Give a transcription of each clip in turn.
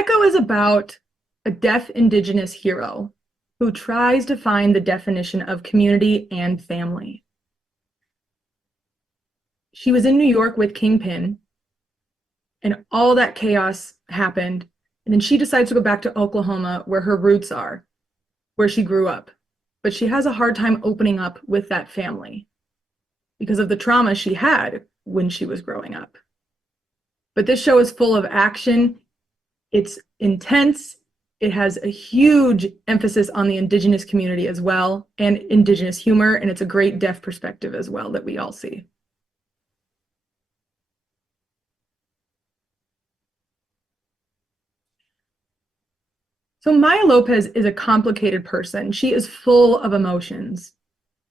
Echo is about a deaf Indigenous hero who tries to find the definition of community and family. She was in New York with Kingpin, and all that chaos happened. And then she decides to go back to Oklahoma, where her roots are, where she grew up. But she has a hard time opening up with that family because of the trauma she had when she was growing up. But this show is full of action. It's intense. It has a huge emphasis on the Indigenous community as well, and Indigenous humor, and it's a great deaf perspective as well that we all see. So Maya Lopez is a complicated person. She is full of emotions.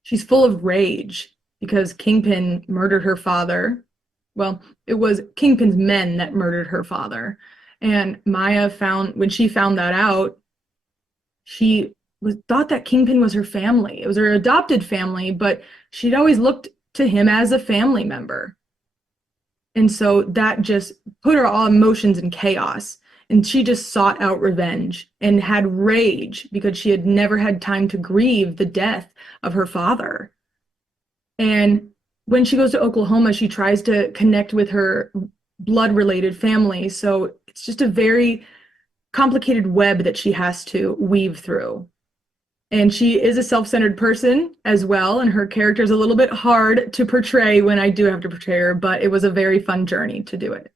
She's full of rage because Kingpin murdered her father. Well, it was Kingpin's men that murdered her father. And Maya when she found that out, she thought that Kingpin was her family. It was her adopted family, but she'd always looked to him as a family member. And so that just put her all emotions in chaos. And she just sought out revenge and had rage because she had never had time to grieve the death of her father. And when she goes to Oklahoma, she tries to connect with her blood-related family. So it's just a very complicated web that she has to weave through. And she is a self-centered person as well, and her character is a little bit hard to portray when I do have to portray her, but it was a very fun journey to do it.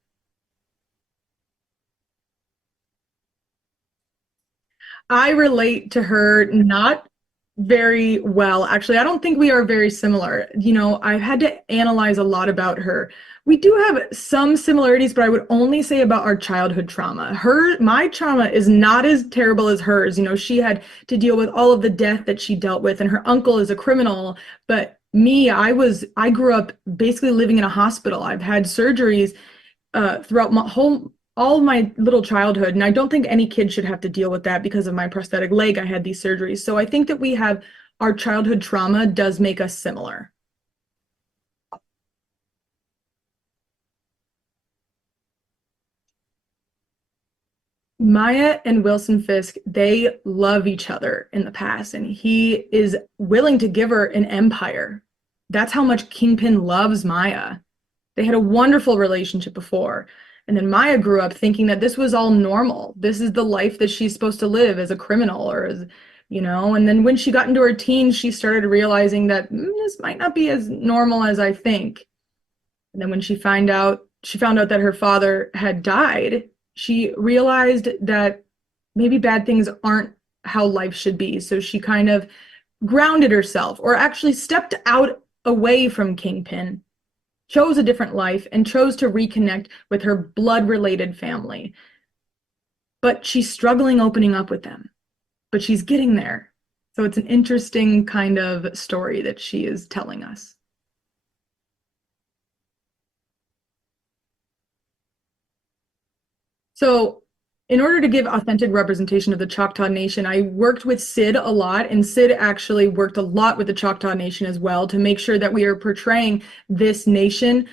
I relate to her not very well. Actually, I don't think we are very similar. You know, I've had to analyze a lot about her. We do have some similarities, but I would only say about our childhood trauma. My trauma is not as terrible as hers. You know, she had to deal with all of the death that she dealt with, and her uncle is a criminal. But me, I grew up basically living in a hospital. I've had surgeries throughout all of my little childhood, and I don't think any kid should have to deal with that because of my prosthetic leg. I had these surgeries. So I think that our childhood trauma does make us similar. Maya and Wilson Fisk, they love each other in the past, and he is willing to give her an empire. That's how much Kingpin loves Maya. They had a wonderful relationship before. And then Maya grew up thinking that this was all normal. This is the life that she's supposed to live as a criminal or as, you know, and then when she got into her teens, she started realizing that this might not be as normal as I think. And then when she found out that her father had died, she realized that maybe bad things aren't how life should be. So she kind of grounded herself, or actually stepped out away from Kingpin, chose a different life, and chose to reconnect with her blood-related family. But she's struggling opening up with them, but she's getting there. So it's an interesting kind of story that she is telling us. So in order to give authentic representation of the Choctaw Nation, I worked with Sid a lot, and Sid actually worked a lot with the Choctaw Nation as well to make sure that we are portraying this nation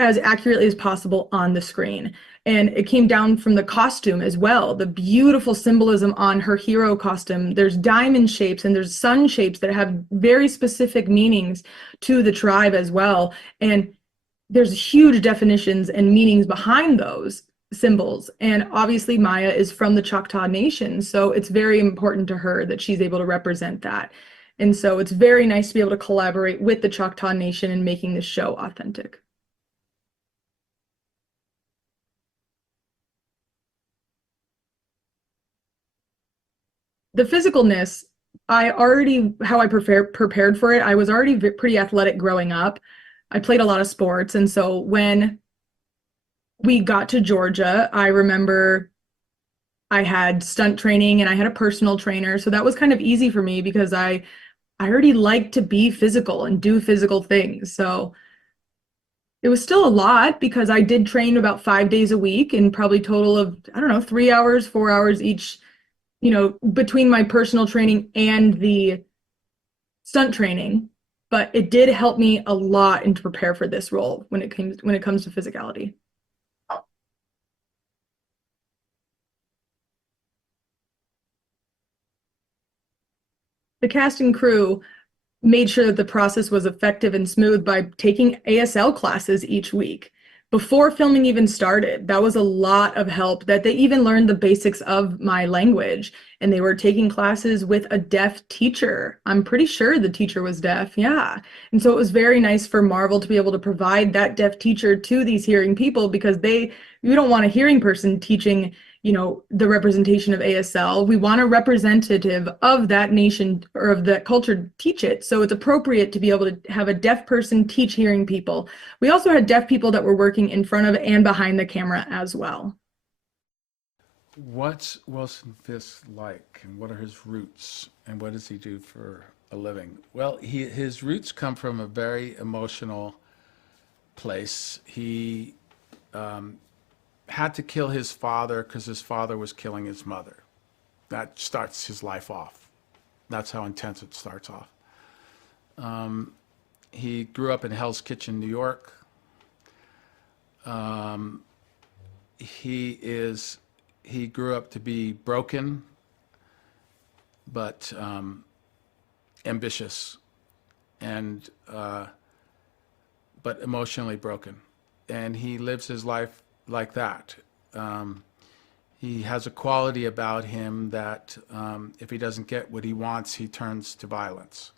as accurately as possible on the screen. And it came down from the costume as well, the beautiful symbolism on her hero costume. There's diamond shapes and there's sun shapes that have very specific meanings to the tribe as well. And there's huge definitions and meanings behind those symbols. And obviously Maya is from the Choctaw Nation, so it's very important to her that she's able to represent that. And so it's very nice to be able to collaborate with the Choctaw Nation in making this show authentic. The physicalness, how I prepared for it, I was already pretty athletic growing up. I played a lot of sports, and so when we got to Georgia, I remember I had stunt training and I had a personal trainer, so that was kind of easy for me because I already like to be physical and do physical things. So it was still a lot because I did train about 5 days a week and probably total of, I don't know, 3 hours, 4 hours each, you know, between my personal training and the stunt training. But it did help me a lot and to prepare for this role when it comes to physicality. The cast and crew made sure that the process was effective and smooth by taking ASL classes each week before filming even started. That was a lot of help, that they even learned the basics of my language, and they were taking classes with a deaf teacher. I'm pretty sure the teacher was deaf. Yeah. And so it was very nice for Marvel to be able to provide that deaf teacher to these hearing people, because you don't want a hearing person teaching, the representation of ASL. We want a representative of that nation or of that culture to teach it. So it's appropriate to be able to have a deaf person teach hearing people. We also had deaf people that were working in front of and behind the camera as well. What's Wilson Fisk like, and what are his roots, and what does he do for a living? Well, his roots come from a very emotional place. He had to kill his father because his father was killing his mother. That starts his life off. That's how intense it starts off. He grew up in Hell's Kitchen, New York. He grew up to be broken, but ambitious, and but emotionally broken. And he lives his life like that. He has a quality about him that if he doesn't get what he wants, he turns to violence.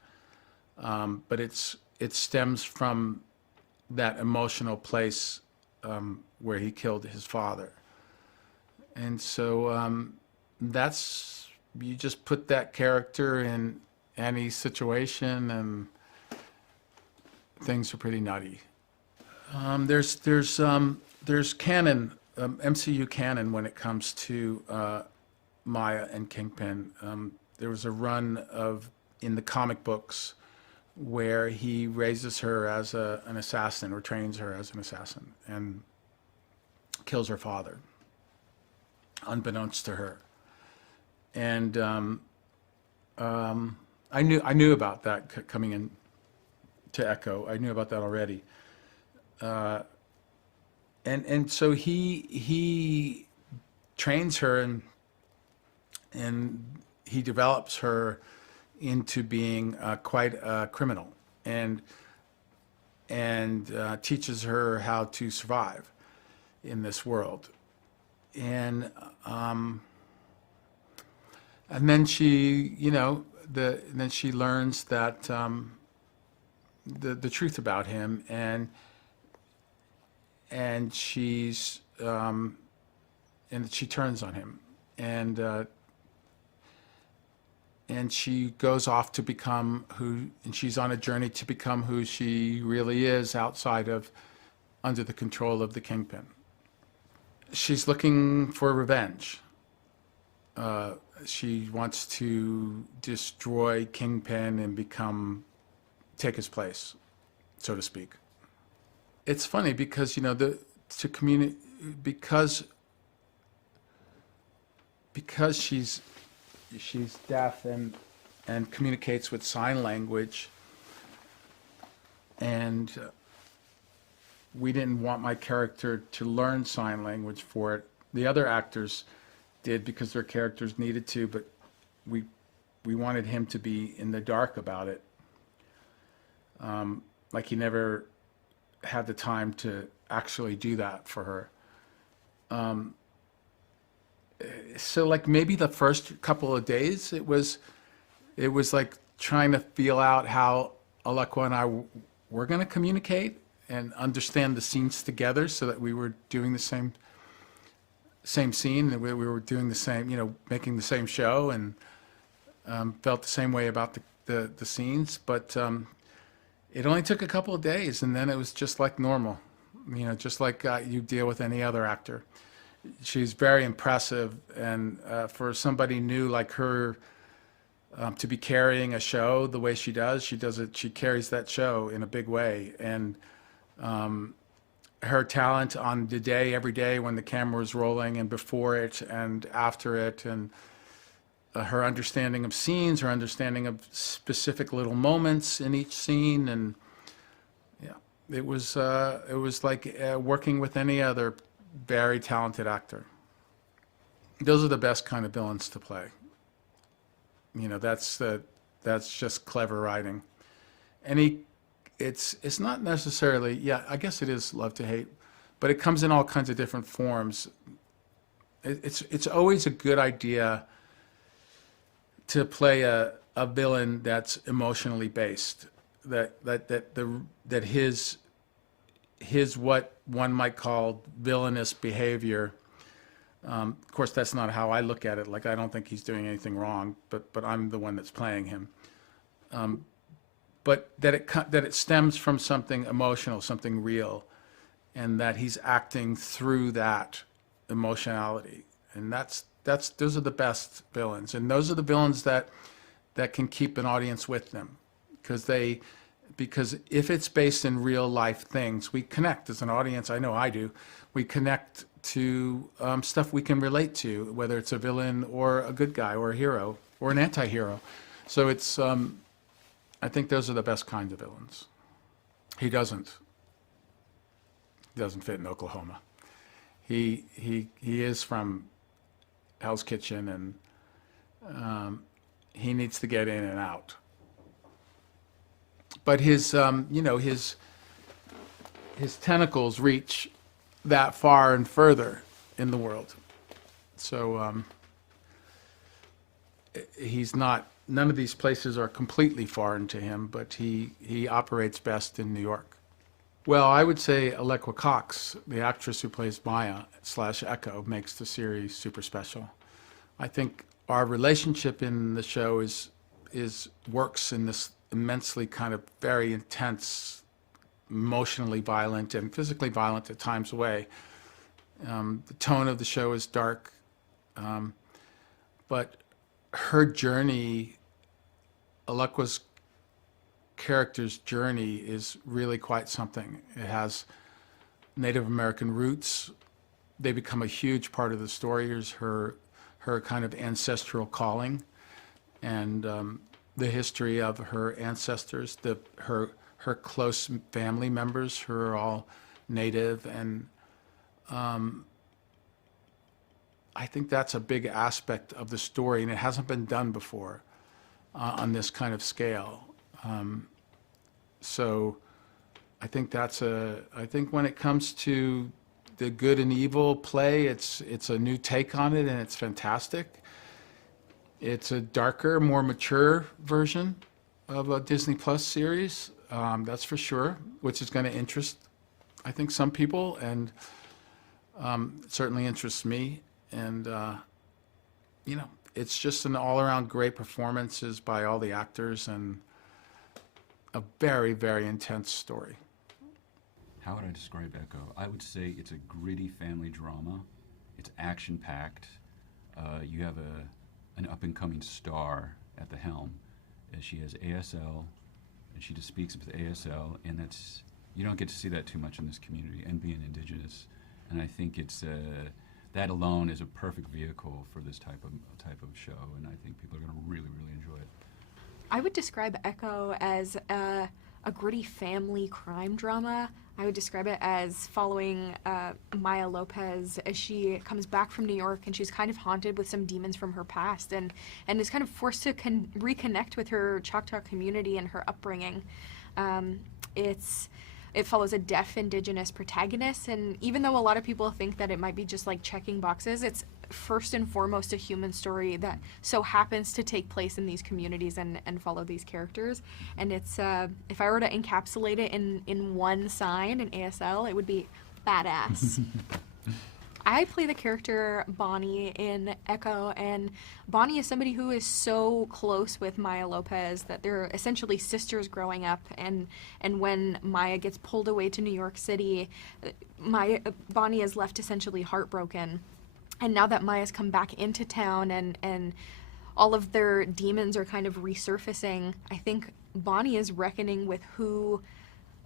But it stems from that emotional place where he killed his father. And so you just put that character in any situation and things are pretty nutty. There's canon, MCU canon when it comes to Maya and Kingpin. There was a run in the comic books where he raises her as an assassin, or trains her as an assassin, and kills her father, unbeknownst to her. And I knew about that coming in to Echo. I knew about that already. And so he trains her, and he develops her into being quite a criminal, and teaches her how to survive in this world. And then she, then she learns that the truth about him, and she turns on him, and she goes off to become and she's on a journey to become who she really is under the control of the Kingpin. She's looking for revenge. She wants to destroy Kingpin and take his place, so to speak. It's funny because because she's deaf and communicates with sign language, and we didn't want my character to learn sign language for it. The other actors did because their characters needed to, but we wanted him to be in the dark about it. Like he never had the time to actually do that for her. So like maybe the first couple of days, it was like trying to feel out how Alaqua and I were going to communicate and understand the scenes together, so that we were doing the same scene, and we were doing the same, making the same show, and felt the same way about the scenes. But it only took a couple of days, and then it was just like normal, just like you deal with any other actor. She's very impressive, and for somebody new like her, to be carrying a show the way she does it. She carries that show in a big way, and her talent on the day, every day when the camera was rolling, and before it and after it, and her understanding of scenes, her understanding of specific little moments in each scene, and yeah, it was like working with any other very talented actor. Those are the best kind of villains to play. That's that's just clever writing. And it's not necessarily, yeah, I guess it is love to hate, but it comes in all kinds of different forms. It's always a good idea to play a villain that's emotionally based, that his what one might call villainous behavior. Of course, that's not how I look at it. Like, I don't think he's doing anything wrong, but I'm the one that's playing him. But that it stems from something emotional, something real, and that he's acting through that emotionality. And those are the best villains, and those are the villains that can keep an audience with them, because if it's based in real life things, we connect as an audience. I know I do. We connect to stuff we can relate to, whether it's a villain or a good guy or a hero or an anti-hero. So it's I think those are the best kinds of villains. He doesn't fit in Oklahoma. He is from Hell's Kitchen, and he needs to get in and out. But his tentacles reach that far and further in the world. So he's not. None of these places are completely foreign to him, but he operates best in New York. Well, I would say Alaqua Cox, the actress who plays Maya/Echo, makes the series super special. I think our relationship in the show works in this immensely kind of very intense, emotionally violent and physically violent at times way. The tone of the show is dark, but her journey, Alaqua's character's journey, is really quite something. It has Native American roots. They become a huge part of the story. Here's her kind of ancestral calling, and the history of her ancestors, her close family members who are all Native, and I think that's a big aspect of the story, and it hasn't been done before on this kind of scale. So I think I think when it comes to the good and evil play, it's a new take on it, and it's fantastic. It's a darker, more mature version of a Disney Plus series, that's for sure, which is going to interest, I think, some people, and it certainly interests me. And it's just an all-around great performances by all the actors, and a very, very intense story. How would I describe Echo? I would say it's a gritty family drama. It's action-packed. You have an up-and-coming star at the helm. She has ASL, and she just speaks with ASL, and you don't get to see that too much in this community, and being Indigenous. And I think it's that alone is a perfect vehicle for this type of show, and I think people are going to really, really enjoy it. I would describe Echo as a gritty family crime drama. I would describe it as following Maya Lopez as she comes back from New York, and she's kind of haunted with some demons from her past, and is kind of forced to reconnect with her Choctaw community and her upbringing. It follows a deaf Indigenous protagonist, and even though a lot of people think that it might be just like checking boxes, it's first and foremost a human story that so happens to take place in these communities and follow these characters. And it's if I were to encapsulate it in one sign, in ASL, it would be badass. I play the character Bonnie in Echo, and Bonnie is somebody who is so close with Maya Lopez that they're essentially sisters growing up, and when Maya gets pulled away to New York City, Bonnie is left essentially heartbroken. And now that Maya's come back into town and all of their demons are kind of resurfacing, I think Bonnie is reckoning with who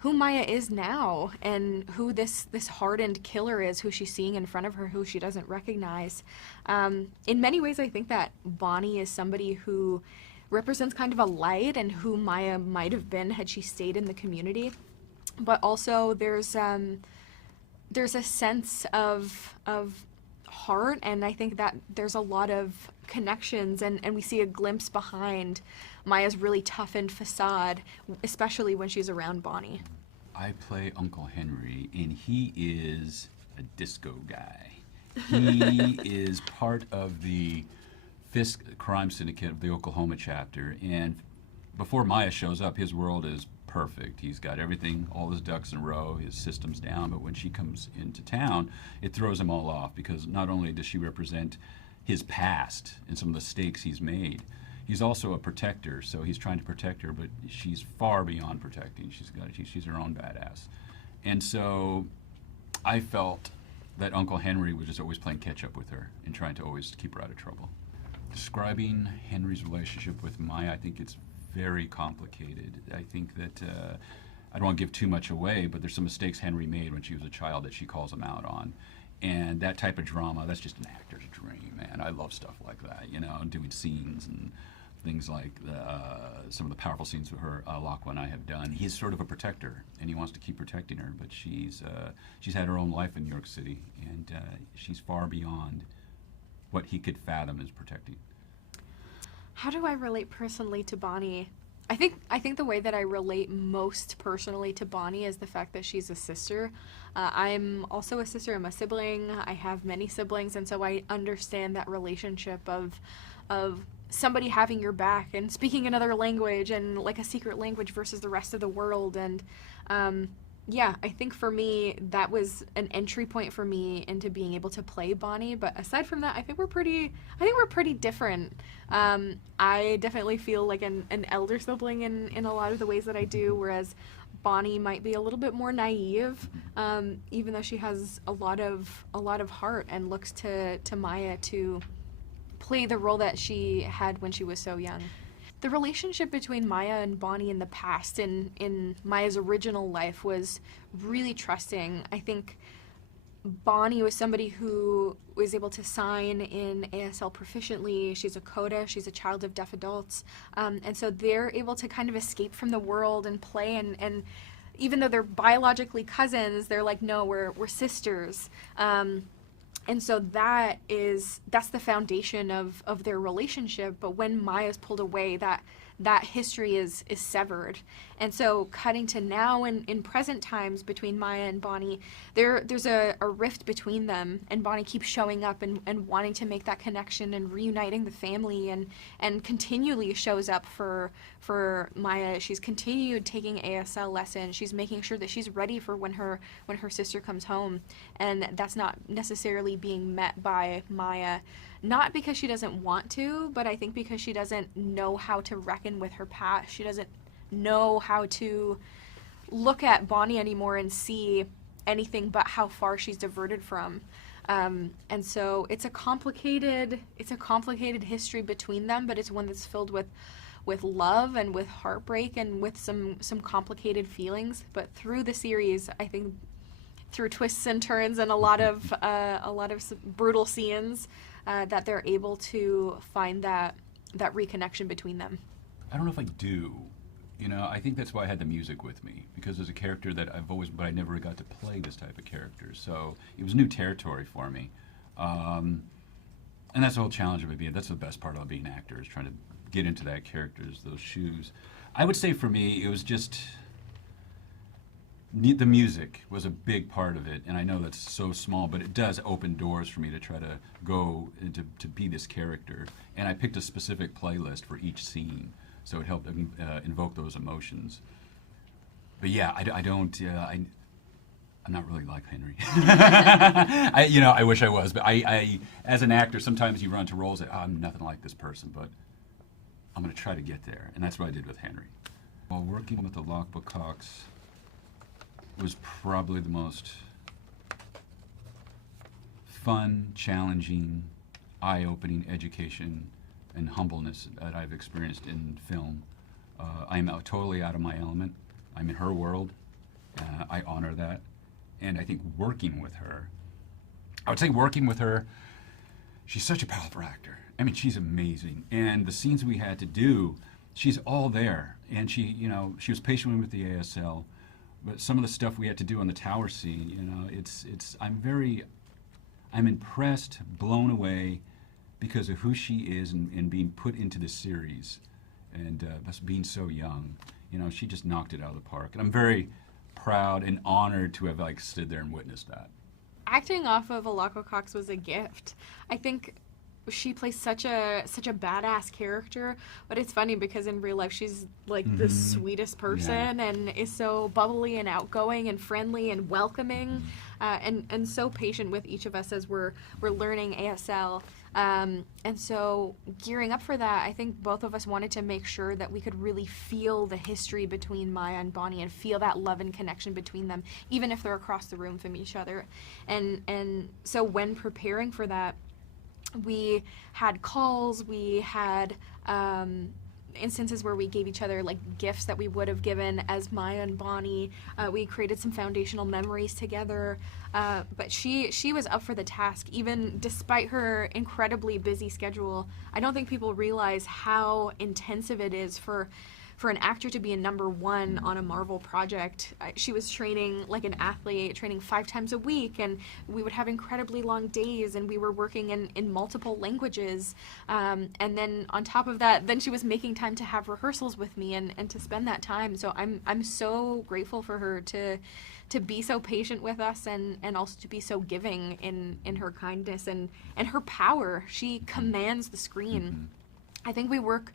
Maya is now, and who this hardened killer is, who she's seeing in front of her, who she doesn't recognize. In many ways, I think that Bonnie is somebody who represents kind of a light, and who Maya might have been had she stayed in the community. But also there's a sense of heart, and I think that there's a lot of connections, and we see a glimpse behind Maya's really toughened facade, especially when she's around Bonnie. I play Uncle Henry, and he is a disco guy. He is part of the Fisk crime syndicate of the Oklahoma chapter, and before Maya shows up, his world is perfect. He's got everything, all his ducks in a row, his system's down, but when she comes into town, it throws him all off, because not only does she represent his past and some of the mistakes he's made, he's also a protector, so he's trying to protect her, but she's far beyond protecting. She's her own badass. And so I felt that Uncle Henry was just always playing catch up with her and trying to always keep her out of trouble. Describing Henry's relationship with Maya, I think it's very complicated. I think that, I don't want to give too much away, but there's some mistakes Henry made when she was a child that she calls him out on. And that type of drama, that's just an actor's dream, man. I love stuff like that, you know, doing scenes and things like some of the powerful scenes with her, Alaqua and I have done. He's sort of a protector, and he wants to keep protecting her, but she's had her own life in New York City, and she's far beyond what he could fathom as protecting. How do I relate personally to Bonnie? I think the way that I relate most personally to Bonnie is the fact that she's a sister. I'm also a sister. I'm a sibling. I have many siblings, and so I understand that relationship of somebody having your back and speaking another language and like a secret language versus the rest of the world. And yeah, I think for me that was an entry point for me into being able to play Bonnie. But aside from that, I think we're pretty different. I definitely feel like an elder sibling in a lot of the ways that I do, whereas Bonnie might be a little bit more naive, even though she has a lot of heart and looks to Maya to play the role that she had when she was so young. The relationship between Maya and Bonnie in the past, in Maya's original life, was really trusting. I think Bonnie was somebody who was able to sign in ASL proficiently. She's a CODA, she's a child of deaf adults, and so they're able to kind of escape from the world and play, and even though they're biologically cousins, they're like, no, we're sisters. And so that's the foundation of their relationship. But when Maya's pulled away, that history is severed. And so cutting to now in present times between Maya and Bonnie, there's a rift between them, and Bonnie keeps showing up and wanting to make that connection and reuniting the family, and continually shows up for Maya. She's continued taking ASL lessons. She's making sure that she's ready for when her sister comes home, and that's not necessarily being met by Maya. Not because she doesn't want to, but I think because she doesn't know how to reckon with her past. She doesn't know how to look at Bonnie anymore and see anything but how far she's diverted from. And so it's a complicated history between them, but it's one that's filled with love and with heartbreak and with some complicated feelings. But through the series, I think through twists and turns and a lot of brutal scenes, that they're able to find that reconnection between them. I don't know if I do. You know, I think that's why I had the music with me, because there's a character that but I never got to play this type of character, so it was new territory for me. And that's the whole challenge of it that's the best part about being an actor, is trying to get into that character's, those shoes. I would say for me, it was just, the music was a big part of it, and I know that's so small, but it does open doors for me to try to go into to be this character. And I picked a specific playlist for each scene, so it helped invoke those emotions. But yeah, I'm not really like Henry. I wish I was, but I as an actor, sometimes you run into roles that I'm nothing like this person, but I'm going to try to get there, and that's what I did with Henry. While working with Alaqua Cox was probably the most fun, challenging, eye-opening education and humbleness that I've experienced in film. I am totally out of my element. I'm in her world. I honor that. And I think working with her, she's such a powerful actor. I mean, she's amazing. And the scenes we had to do, she's all there. And she was patient with the ASL. But some of the stuff we had to do on the tower scene, I'm impressed, blown away, because of who she is and being put into the series And being so young, you know, she just knocked it out of the park. And I'm very proud and honored to have like stood there and witnessed that. Acting off of Alaqua Cox was a gift. I think she plays such a badass character, but it's funny because in real life she's like the sweetest person and is so bubbly and outgoing and friendly and welcoming, and so patient with each of us as we're learning ASL. And so gearing up for that, I think both of us wanted to make sure that we could really feel the history between Maya and Bonnie and feel that love and connection between them, even if they're across the room from each other. And so when preparing for that, we had calls, we had instances where we gave each other like gifts that we would have given as Maya and Bonnie. We created some foundational memories together, but she was up for the task, even despite her incredibly busy schedule. I don't think people realize how intensive it is for an actor to be a #1 on a Marvel project. She was training like an athlete, training 5 times a week, and we would have incredibly long days, and we were working in multiple languages. And then on top of that, then she was making time to have rehearsals with me and to spend that time. So I'm so grateful for her to be so patient with us and also to be so giving in her kindness and her power. She commands the screen. I think we work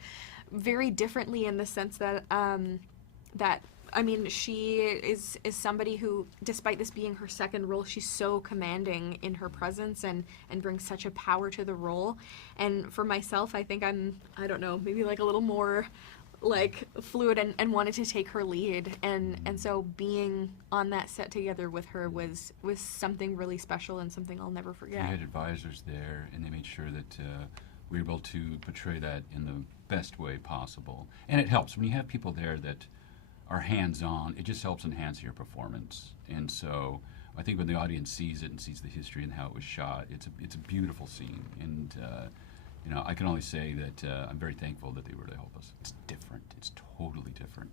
very differently in the sense that I mean, she is somebody who, despite this being her second role, she's so commanding in her presence and brings such a power to the role. And for myself, I think I don't know, maybe like a little more like fluid and wanted to take her lead. And so being on that set together with her was something really special and something I'll never forget. We had advisors there, and they made sure that we were able to portray that in the best way possible. And it helps when you have people there that are hands-on. It just helps enhance your performance. And so I think when the audience sees it and sees the history and how it was shot, it's a beautiful scene. And you know, I can only say that I'm very thankful that they were to help us. It's different. It's totally different.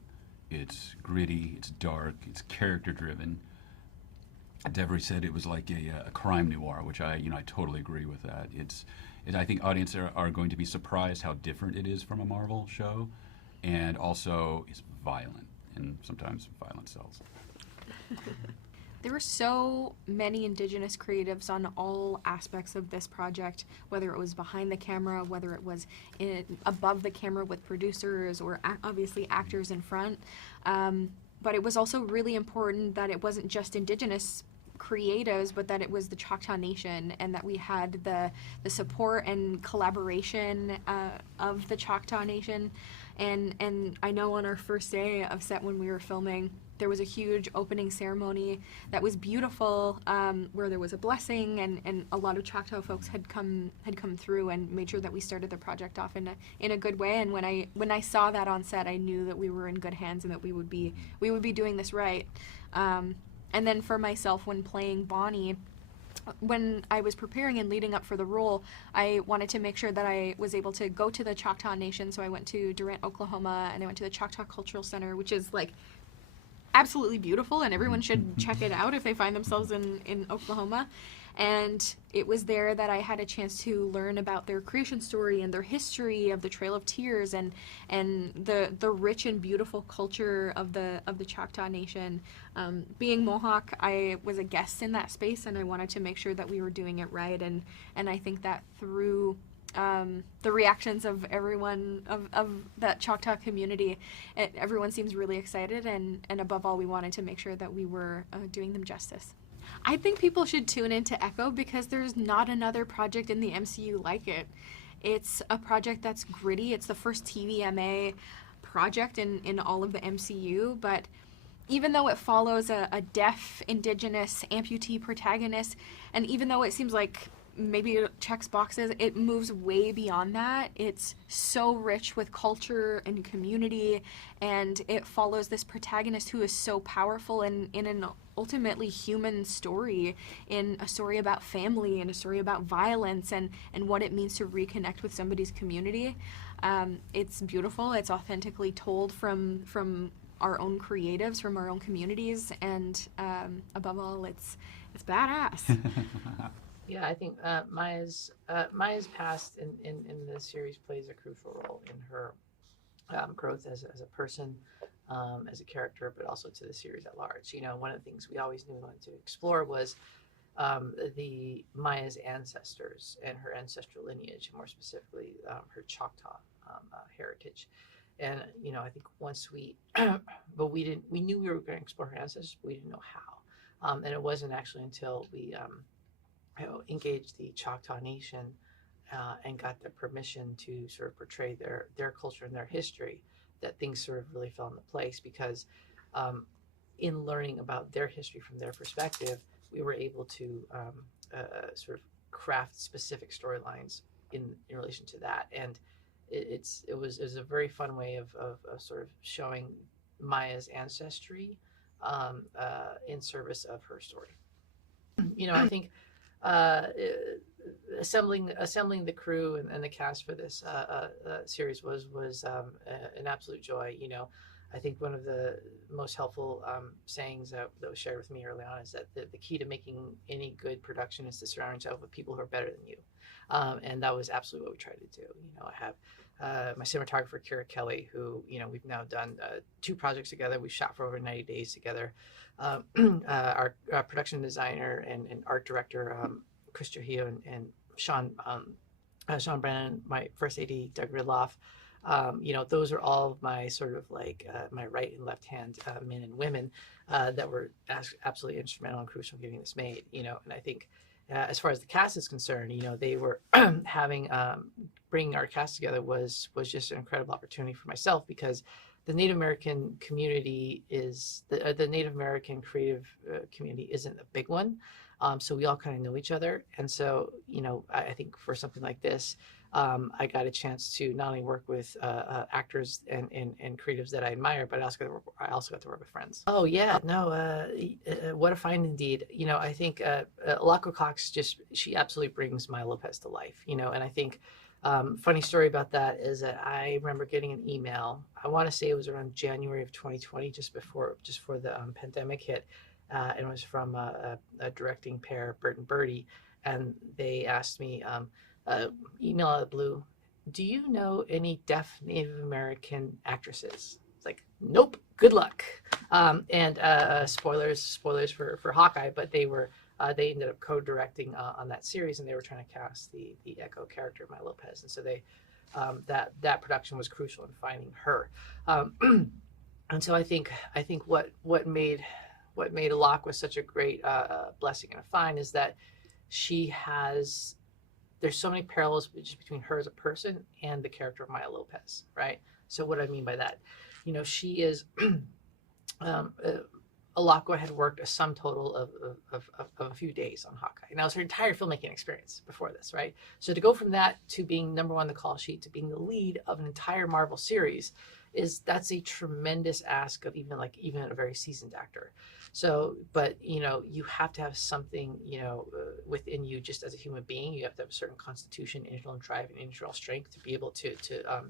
It's gritty. It's dark. It's character-driven. Devery said it was like a crime noir, which I totally agree with that. I think audiences are going to be surprised how different it is from a Marvel show, and also it's violent, and sometimes violence sells. There were so many Indigenous creatives on all aspects of this project, whether it was behind the camera, whether it was above the camera with producers, or obviously actors in front. But it was also really important that it wasn't just Indigenous creatives, but that it was the Choctaw Nation, and that we had the support and collaboration of the Choctaw Nation. And I know on our first day of set when we were filming, there was a huge opening ceremony that was beautiful, where there was a blessing, and a lot of Choctaw folks had come through and made sure that we started the project off in a good way. And when I saw that on set, I knew that we were in good hands and that we would be doing this right. And then for myself, when playing Bonnie, when I was preparing and leading up for the role, I wanted to make sure that I was able to go to the Choctaw Nation. So I went to Durant, Oklahoma, and I went to the Choctaw Cultural Center, which is like absolutely beautiful, and everyone should check it out if they find themselves in Oklahoma. And it was there that I had a chance to learn about their creation story and their history of the Trail of Tears and the rich and beautiful culture of the Choctaw Nation. Being Mohawk, I was a guest in that space, and I wanted to make sure that we were doing it right. And I think that through the reactions of everyone of that Choctaw community, everyone seems really excited, and above all, we wanted to make sure that we were doing them justice. I think people should tune into Echo because there's not another project in the MCU like it. It's a project that's gritty. It's the first TVMA project in all of the MCU, but even though it follows a deaf, Indigenous, amputee protagonist, and even though it seems like maybe it checks boxes, it moves way beyond that. It's so rich with culture and community, and it follows this protagonist who is so powerful in an ultimately human story, in a story about family and a story about violence and what it means to reconnect with somebody's community. It's beautiful. It's authentically told from our own creatives, from our own communities, and above all, it's badass. Yeah, I think Maya's past in the series plays a crucial role in her growth as a person, as a character, but also to the series at large. You know, one of the things we always knew we wanted to explore was the Maya's ancestors and her ancestral lineage, more specifically her Choctaw heritage. And you know, I think once we, but we knew we were going to explore her ancestors, but we didn't know how. And it wasn't actually until we engaged the Choctaw Nation and got their permission to sort of portray their culture and their history that things sort of really fell into place. Because in learning about their history from their perspective, we were able to sort of craft specific storylines in relation to that. And it was a very fun way of sort of showing Maya's ancestry in service of her story. You know, I think assembling the crew and the cast for this series was an absolute joy. You know, I think one of the most helpful sayings that was shared with me early on is that the key to making any good production is to surround yourself with people who are better than you. And that was absolutely what we tried to do. You know, I have my cinematographer, Kira Kelly, who, you know, we've now done 2 projects together. We shot for over 90 days together. Our production designer and art director, Chris Trujillo, and Sean Brennan, my first AD, Doug Ridloff. You know, those are all of my sort of like my right and left hand men and women that were absolutely instrumental and crucial in getting this made. You know, and I think as far as the cast is concerned, you know, they were having bringing our cast together was just an incredible opportunity for myself, because the Native American community is the Native American creative community isn't a big one. So we all kind of know each other. And so, you know, I think for something like this, I got a chance to not only work with actors and creatives that I admire, but I also got to work with friends. Oh yeah, no, what a find indeed. You know, I think Alaqua Cox she absolutely brings Maya Lopez to life, you know, and I think funny story about that is that I remember getting an email. I want to say it was around January of 2020, just before the pandemic hit. And it was from a directing pair, Bert and Bertie, and they asked me, email out of the blue, do you know any deaf Native American actresses? It's like, nope, good luck. And spoilers for Hawkeye, but they ended up co-directing on that series, and they were trying to cast the Echo character, Maya Lopez, and so they that production was crucial in finding her. And so I think what made Alaqua such a great blessing and a find is that there's so many parallels just between her as a person and the character of Maya Lopez, right? So what I mean by that, you know, she is Alaqua had worked a sum total of a few days on Hawkeye. Now, it was her entire filmmaking experience before this, right? So to go from that to being number 1 on the call sheet to being the lead of an entire Marvel series that's a tremendous ask of even a very seasoned actor. So, but you know, you have to have something, you know, within you just as a human being. You have to have a certain constitution, internal drive, and internal strength to be able to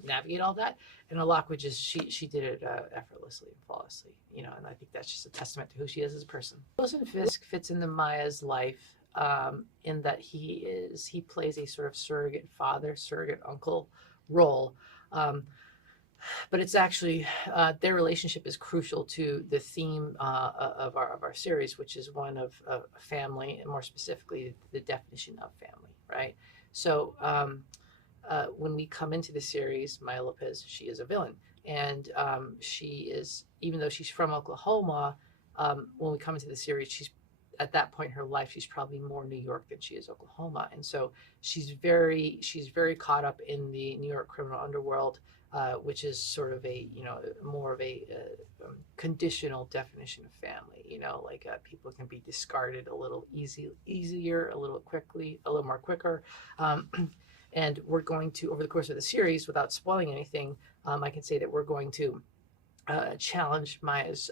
navigate all that. And Alaqua she did it effortlessly and flawlessly, you know. And I think that's just a testament to who she is as a person. Wilson Fisk fits into Maya's life in that he plays a sort of surrogate father, surrogate uncle role. But it's actually their relationship is crucial to the theme of our series, which is one of family, and more specifically the definition of family, right? So when we come into the series, Maya Lopez, she is a villain, and she is, even though she's from Oklahoma, when we come into the series, she's at that point in her life, she's probably more New York than she is Oklahoma, and so she's very caught up in the New York criminal underworld. Which is sort of more of a conditional definition of family. You know, like people can be discarded a little easier, a little more quicker. And we're going to, over the course of the series, without spoiling anything, I can say that we're going to challenge Maya's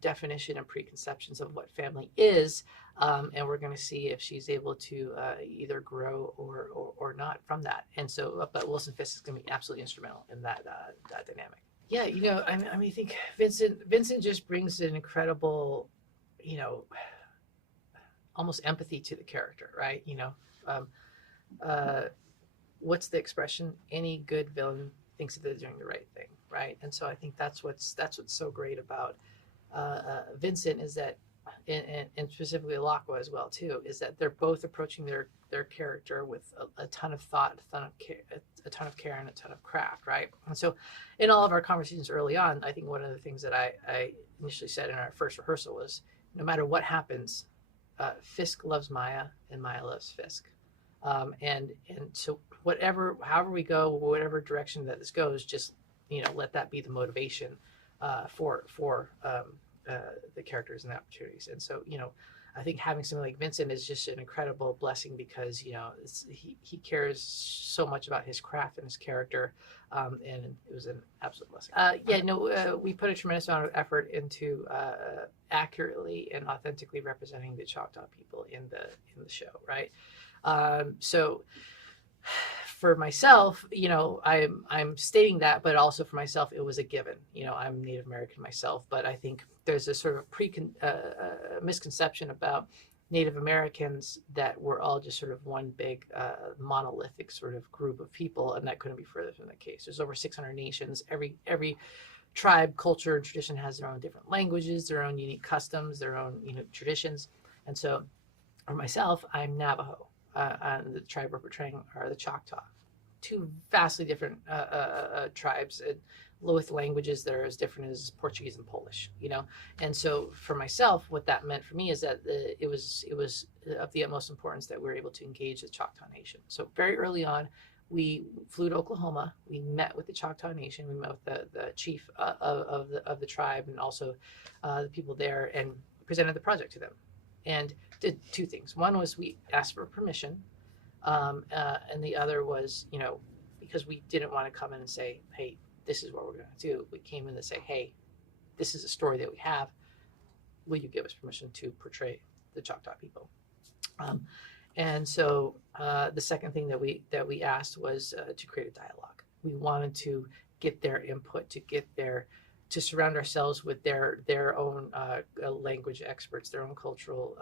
definition and preconceptions of what family is, and we're going to see if she's able to either grow or not from that. And so, but Wilson Fisk is going to be absolutely instrumental in that dynamic. Yeah, you know, I mean, I think Vincent just brings an incredible, you know, almost empathy to the character, right? You know, what's the expression? Any good villain thinks that they're doing the right thing, right? And so I think that's what's so great about Vincent, is that, and specifically Alaqua as well too, is that they're both approaching their character with a ton of thought, a ton of care, and a ton of craft, right? And so, in all of our conversations early on, I think one of the things that I initially said in our first rehearsal was, no matter what happens, Fisk loves Maya, and Maya loves Fisk, and so however we go, whatever direction that this goes, just let that be the motivation for the characters and the opportunities. And so, I think having somebody like Vincent is just an incredible blessing, because he cares so much about his craft and his character, and it was an absolute blessing. We put a tremendous amount of effort into accurately and authentically representing the Choctaw people in the show, right? So for myself, I'm stating that, but also for myself, it was a given. I'm Native American myself, but I think there's a sort of misconception about Native Americans that we're all just sort of one big monolithic sort of group of people, and that couldn't be further from the case. There's over 600 nations. Every tribe, culture, and tradition has their own different languages, their own unique customs, their own traditions. And so, for myself, I'm Navajo. And the tribe we're portraying are the Choctaw, two vastly different tribes, with languages that are as different as Portuguese and Polish. And so for myself, what that meant for me is that it was of the utmost importance that we were able to engage the Choctaw Nation. So very early on, we flew to Oklahoma. We met with the Choctaw Nation. We met with the chief of the tribe, and also the people there, and presented the project to them, and did two things. One was we asked for permission, and the other was, because we didn't want to come in and say, hey, this is what we're going to do. We came in to say, hey, this is a story that we have. Will you give us permission to portray the Choctaw people? And so the second thing that we asked was to create a dialogue. We wanted to get their input, to surround ourselves with their own language experts, their own cultural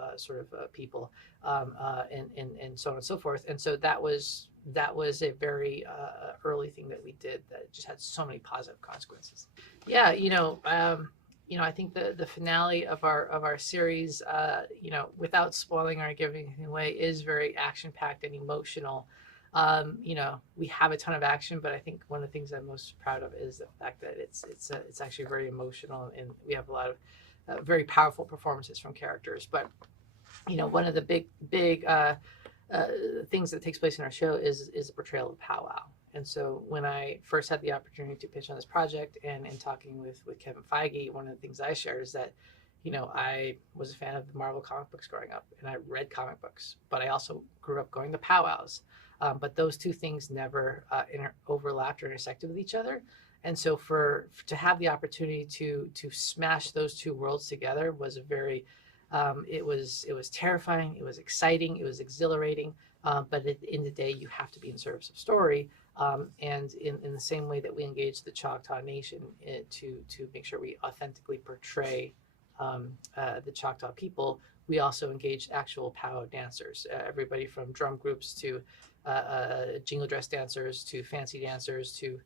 people, and so on and so forth. And so that was a very early thing that we did that just had so many positive consequences. Yeah, I think the finale of our series, without spoiling or giving anything away, is very action packed and emotional. We have a ton of action, but I think one of the things I'm most proud of is the fact that it's actually very emotional, and we have a lot of very powerful performances from characters. But one of the big things that takes place in our show is a portrayal of powwow. And so when I first had the opportunity to pitch on this project, and in talking with Kevin Feige, one of the things I shared is that I was a fan of the Marvel comic books growing up, and I read comic books, but I also grew up going to powwows. But those two things never overlapped or intersected with each other. And so to have the opportunity to smash those two worlds together was a very, it was terrifying, it was exciting, it was exhilarating. But at the end of the day, you have to be in service of story. And in the same way that we engage the Choctaw Nation to make sure we authentically portray the Choctaw people, we also engaged actual powwow dancers, everybody from drum groups to jingle dress dancers to fancy dancers to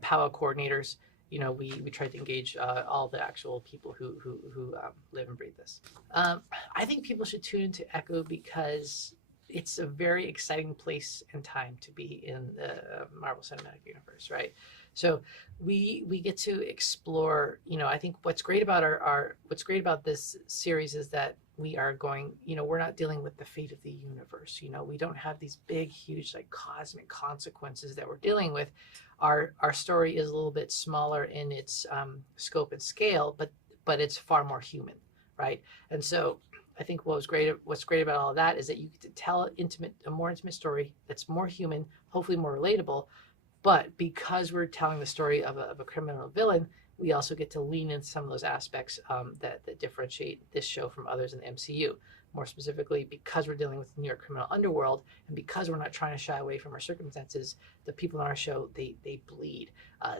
powwow coordinators. We tried to engage all the actual people who live and breathe this. I think people should tune into Echo because it's a very exciting place and time to be in the Marvel Cinematic Universe, right? So we get to explore. I think what's great about this series is that we are going. We're not dealing with the fate of the universe. We don't have these big, huge, like cosmic consequences that we're dealing with. Our story is a little bit smaller in its scope and scale, but it's far more human, right? And so I think what's great about all of that is that you get to tell a more intimate story that's more human, hopefully more relatable. But because we're telling the story of a criminal villain, we also get to lean into some of those aspects that differentiate this show from others in the MCU. More specifically, because we're dealing with the New York criminal underworld, and because we're not trying to shy away from our circumstances, the people on our show, they bleed,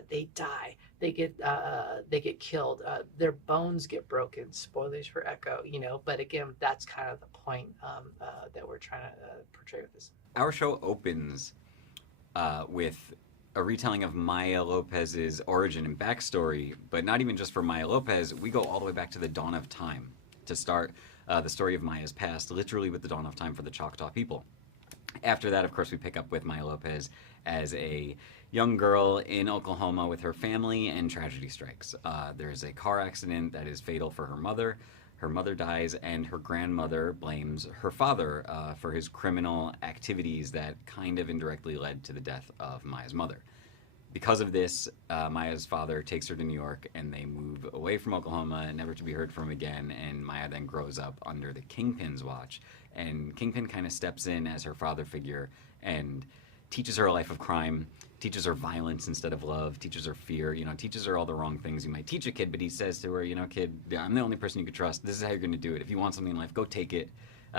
they die, they get killed, their bones get broken. Spoilers for Echo, But again, that's kind of the point that we're trying to portray with this. Our show opens with a retelling of Maya Lopez's origin and backstory, but not even just for Maya Lopez. We go all the way back to the dawn of time to start the story of Maya's past, literally with the dawn of time for the Choctaw people. After that, of course, we pick up with Maya Lopez as a young girl in Oklahoma with her family, and tragedy strikes. There's a car accident that is fatal for her mother. Her mother dies, and her grandmother blames her father for his criminal activities that kind of indirectly led to the death of Maya's mother. Because of this, Maya's father takes her to New York, and they move away from Oklahoma, never to be heard from again, and Maya then grows up under the Kingpin's watch. And Kingpin kind of steps in as her father figure and teaches her a life of crime, teaches her violence instead of love, teaches her fear, teaches her all the wrong things you might teach a kid, but he says to her, kid, I'm the only person you could trust. This is how you're going to do it. If you want something in life, go take it.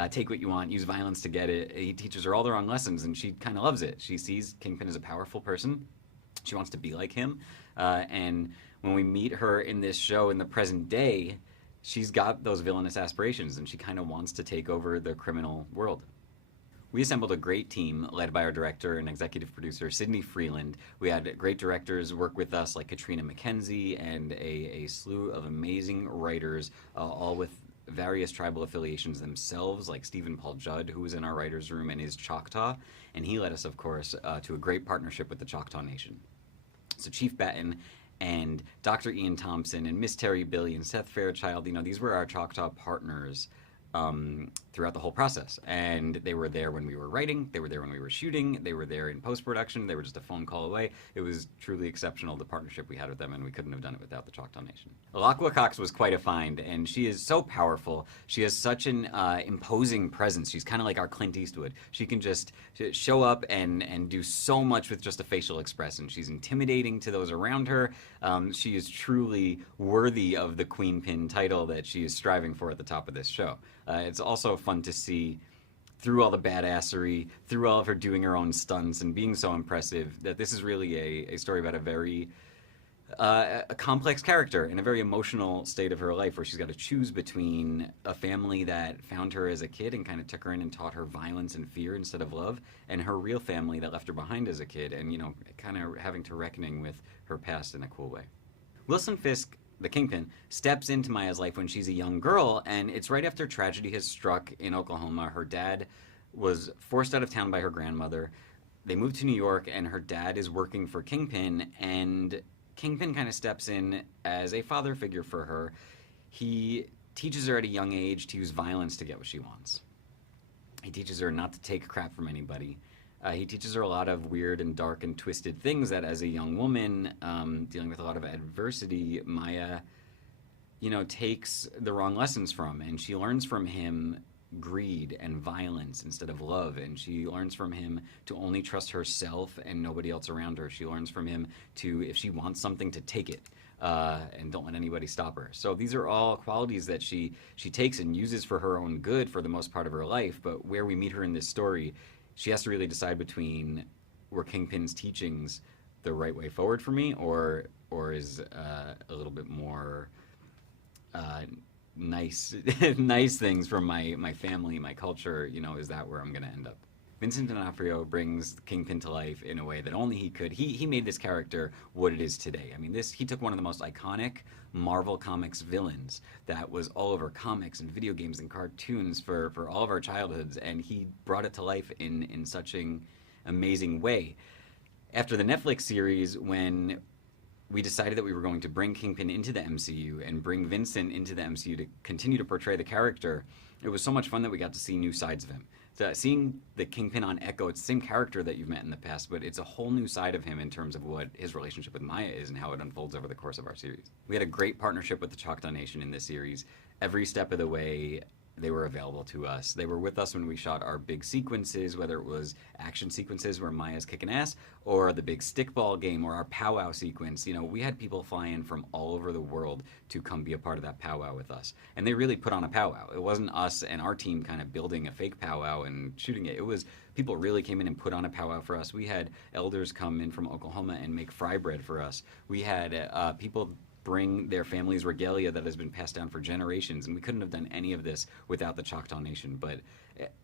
Take what you want, use violence to get it. He teaches her all the wrong lessons, and she kind of loves it. She sees Kingpin as a powerful person. She wants to be like him. And when we meet her in this show in the present day, she's got those villainous aspirations, and she kind of wants to take over the criminal world. We assembled a great team led by our director and executive producer, Sydney Freeland. We had great directors work with us like Katrina McKenzie and a slew of amazing writers, all with various tribal affiliations themselves, like Stephen Paul Judd, who was in our writer's room and is Choctaw. And he led us, of course, to a great partnership with the Choctaw Nation. So Chief Batten and Dr. Ian Thompson and Miss Terry Billy and Seth Fairchild, these were our Choctaw partners throughout the whole process. And they were there when we were writing, they were there when we were shooting, they were there in post-production, they were just a phone call away. It was truly exceptional, the partnership we had with them, and we couldn't have done it without the Choctaw Nation. Alaqua Cox was quite a find, and she is so powerful. She has such an imposing presence. She's kind of like our Clint Eastwood. She can just show up and do so much with just a facial expression. She's intimidating to those around her. She is truly worthy of the Queenpin title that she is striving for at the top of this show. It's also fun to see, through all the badassery, through all of her doing her own stunts and being so impressive, that this is really a story about a very a complex character in a very emotional state of her life, where she's got to choose between a family that found her as a kid and kind of took her in and taught her violence and fear instead of love, and her real family that left her behind as a kid, and kind of having to reckoning with her past in a cool way. Wilson Fisk, the Kingpin, steps into Maya's life when she's a young girl, and it's right after tragedy has struck in Oklahoma. Her dad was forced out of town by her grandmother. They moved to New York, and her dad is working for Kingpin, and Kingpin kind of steps in as a father figure for her. He teaches her at a young age to use violence to get what she wants. He teaches her not to take crap from anybody. He teaches her a lot of weird and dark and twisted things that, as a young woman dealing with a lot of adversity, Maya, takes the wrong lessons from. And she learns from him greed and violence instead of love. And she learns from him to only trust herself and nobody else around her. She learns from him to, if she wants something, to take it. And don't let anybody stop her. So these are all qualities that she takes and uses for her own good for the most part of her life. But where we meet her in this story, she has to really decide between, were Kingpin's teachings the right way forward for me, or is a little bit more nice nice things from my family, my culture, is that where I'm going to end up? Vincent D'Onofrio brings Kingpin to life in a way that only he could. He made this character what it is today. I mean, he took one of the most iconic Marvel Comics villains that was all over comics and video games and cartoons for all of our childhoods, and he brought it to life in such an amazing way. After the Netflix series, when we decided that we were going to bring Kingpin into the MCU and bring Vincent into the MCU to continue to portray the character, it was so much fun that we got to see new sides of him. Seeing the Kingpin on Echo, it's the same character that you've met in the past, but it's a whole new side of him in terms of what his relationship with Maya is and how it unfolds over the course of our series. We had a great partnership with the Choctaw Nation in this series. Every step of the way, they were available to us. They were with us when we shot our big sequences, whether it was action sequences where Maya's kicking ass, or the big stickball game, or our powwow sequence. We had people fly in from all over the world to come be a part of that powwow with us. And they really put on a powwow. It wasn't us and our team kind of building a fake powwow and shooting it. It was people really came in and put on a powwow for us. We had elders come in from Oklahoma and make fry bread for us. We had people bring their family's regalia that has been passed down for generations, and we couldn't have done any of this without the Choctaw Nation. But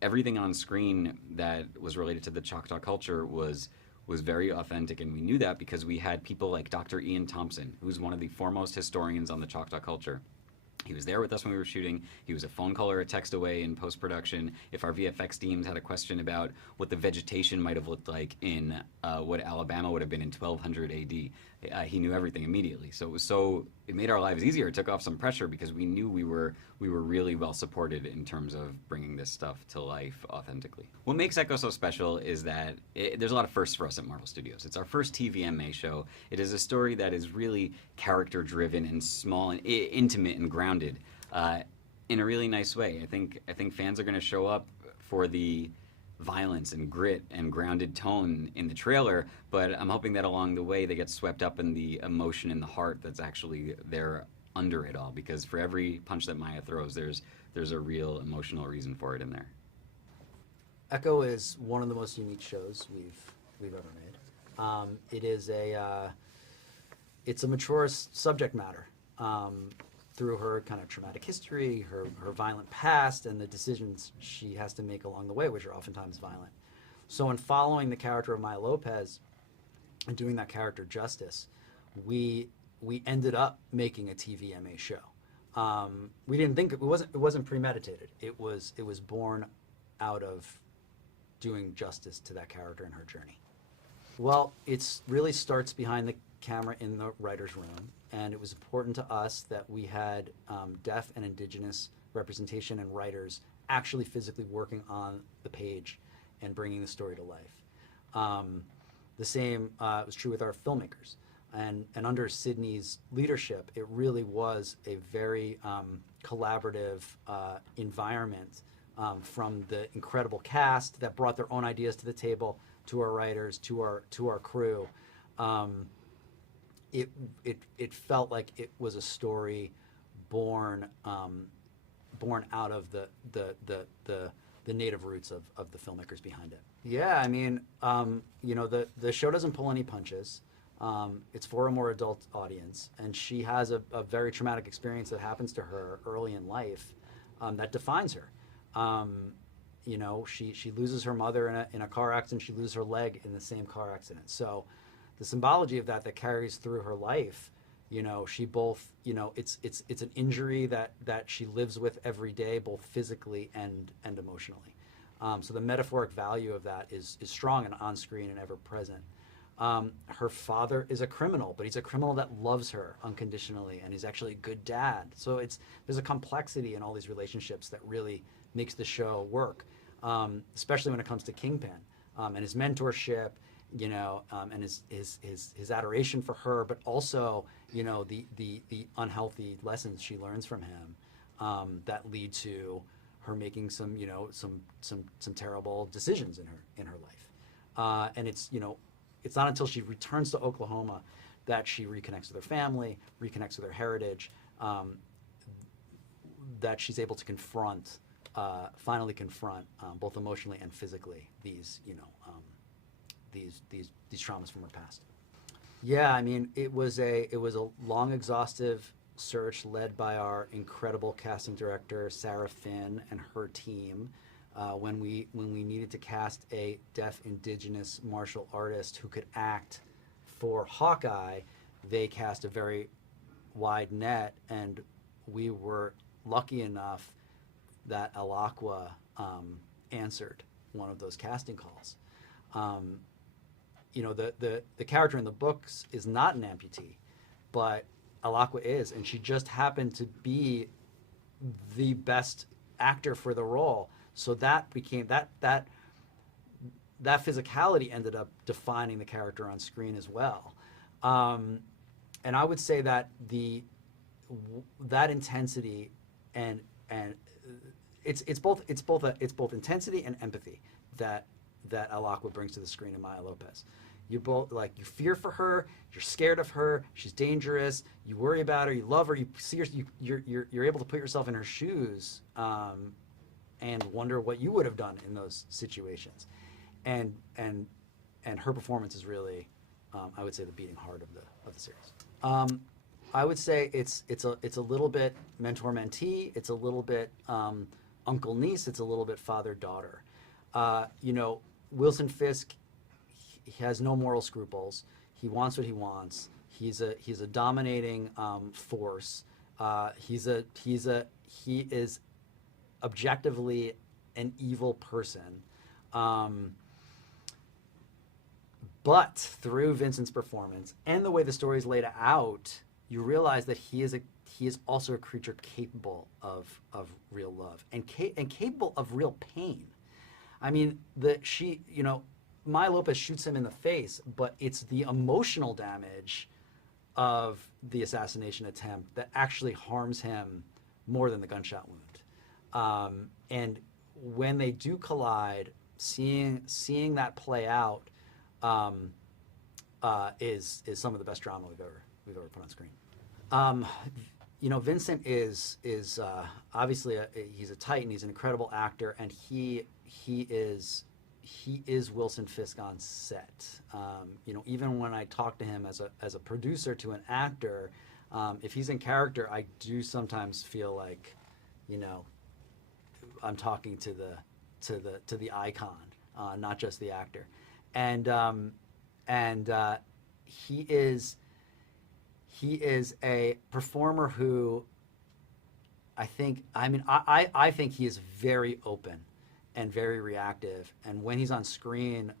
everything on screen that was related to the Choctaw culture was was very authentic, and we knew that because we had people like Dr. Ian Thompson, who's one of the foremost historians on the Choctaw culture. He was there with us when we were shooting. He was a phone call or a text away in post-production. If our VFX teams had a question about what the vegetation might have looked like in what Alabama would have been in 1200 AD, he knew everything immediately. It made our lives easier. It took off some pressure because we knew we were really well supported in terms of bringing this stuff to life authentically. What makes Echo so special is that there's a lot of firsts for us at Marvel Studios. It's our first TVMA show. It is a story that is really character-driven and small and intimate and grounded in a really nice way. I think fans are going to show up for the violence and grit and grounded tone in the trailer, but I'm hoping that along the way they get swept up in the emotion and the heart that's actually there under it all, because for every punch that Maya throws, there's a real emotional reason for it in there. Echo is one of the most unique shows we've ever made. It is it's a mature subject matter through her kind of traumatic history, her violent past, and the decisions she has to make along the way, which are oftentimes violent. So in following the character of Maya Lopez and doing that character justice, we ended up making a TVMA show. We didn't think it wasn't premeditated. It was born out of doing justice to that character and her journey. Well, it really starts behind the camera in the writer's room, and it was important to us that we had deaf and indigenous representation and writers actually physically working on the page and bringing the story to life. The same was true with our filmmakers. And under Sydney's leadership, it really was a very collaborative environment, from the incredible cast that brought their own ideas to the table, to our writers, to our crew. It felt like it was a story born out of the native roots of the filmmakers behind it. Yeah, I mean, the show doesn't pull any punches. It's for a more adult audience, and she has a very traumatic experience that happens to her early in life that defines her. She loses her mother in a car accident. She loses her leg in the same car accident. So the symbology of that carries through her life. She both, it's an injury that she lives with every day, both physically and emotionally. So the metaphoric value of that is strong and on screen and ever present. Her father is a criminal, but he's a criminal that loves her unconditionally, and he's actually a good dad. So there's a complexity in all these relationships that really makes the show work, especially when it comes to Kingpin and his mentorship, and his adoration for her, but also the unhealthy lessons she learns from him that lead to her making some terrible decisions in her life, and it's not until she returns to Oklahoma that she reconnects with her family, reconnects with her heritage, that she's able to finally confront, both emotionally and physically, these traumas from her past. Yeah, I mean, it was a long, exhaustive search led by our incredible casting director Sarah Finn and her team. When we needed to cast a deaf indigenous martial artist who could act for Hawkeye, they cast a very wide net, and we were lucky enough that Alaqua answered one of those casting calls. The character in the books is not an amputee, but Alaqua is, and she just happened to be the best actor for the role. So that became that physicality ended up defining the character on screen as well. And I would say that that intensity and it's both intensity and empathy that Alaqua brings to the screen in Maya Lopez. You both you fear for her, you're scared of her, she's dangerous, you worry about her, you love her, you see her, you're able to put yourself in her shoes, and wonder what you would have done in those situations, and her performance is really, I would say, the beating heart of the series. I would say it's a little bit mentor-mentee, it's a little bit uncle-niece, it's a little bit father-daughter. Wilson Fisk, he has no moral scruples. He wants what he wants. He's a dominating force. He is objectively an evil person. But through Vincent's performance and the way the story is laid out, you realize that he is also a creature capable of real love and capable of real pain. I mean, Maya Lopez shoots him in the face, but it's the emotional damage of the assassination attempt that actually harms him more than the gunshot wound. And when they do collide, seeing that play out is some of the best drama we've ever put on screen. Vincent is obviously he's a titan. He's an incredible actor, and he is Wilson Fisk on set. Even when I talk to him as a producer to an actor, if he's in character, I do sometimes feel like, I'm talking to the icon, not just the actor. And he is a performer who I think he is very open and very reactive, and when he's on screen,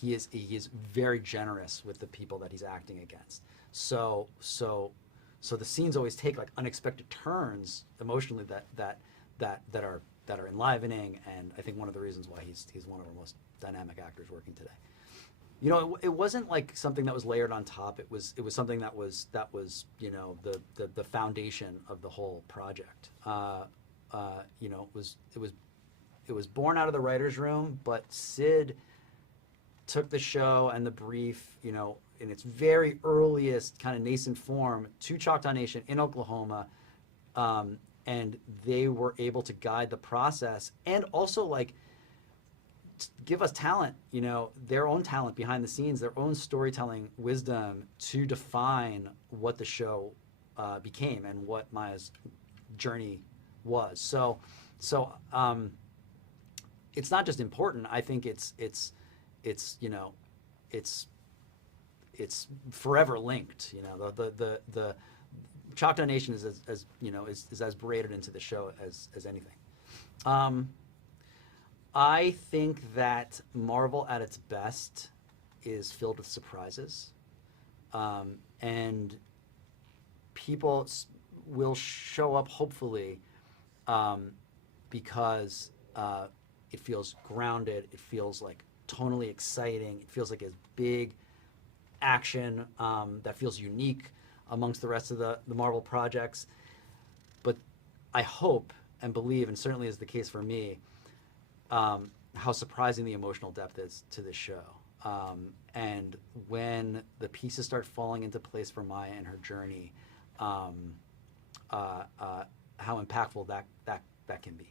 he is very generous with the people that he's acting against. So the scenes always take like unexpected turns emotionally that are enlivening, and I think one of the reasons why he's one of our most dynamic actors working today. It wasn't like something that was layered on top. It was something that was the foundation of the whole project. It was born out of the writer's room, but Sid took the show and the brief, in its very earliest kind of nascent form to Choctaw Nation in Oklahoma, and they were able to guide the process and also give us talent, their own talent behind the scenes, their own storytelling wisdom to define what the show became and what Maya's journey was. So it's not just important. I think it's forever linked. The Choctaw Nation is as braided into the show as anything. I think that Marvel at its best is filled with surprises, and people will show up hopefully because it feels grounded, it feels like tonally exciting, it feels like a big action that feels unique amongst the rest of the Marvel projects. But I hope and believe, and certainly is the case for me, how surprising the emotional depth is to this show. And when the pieces start falling into place for Maya and her journey, how impactful that can be.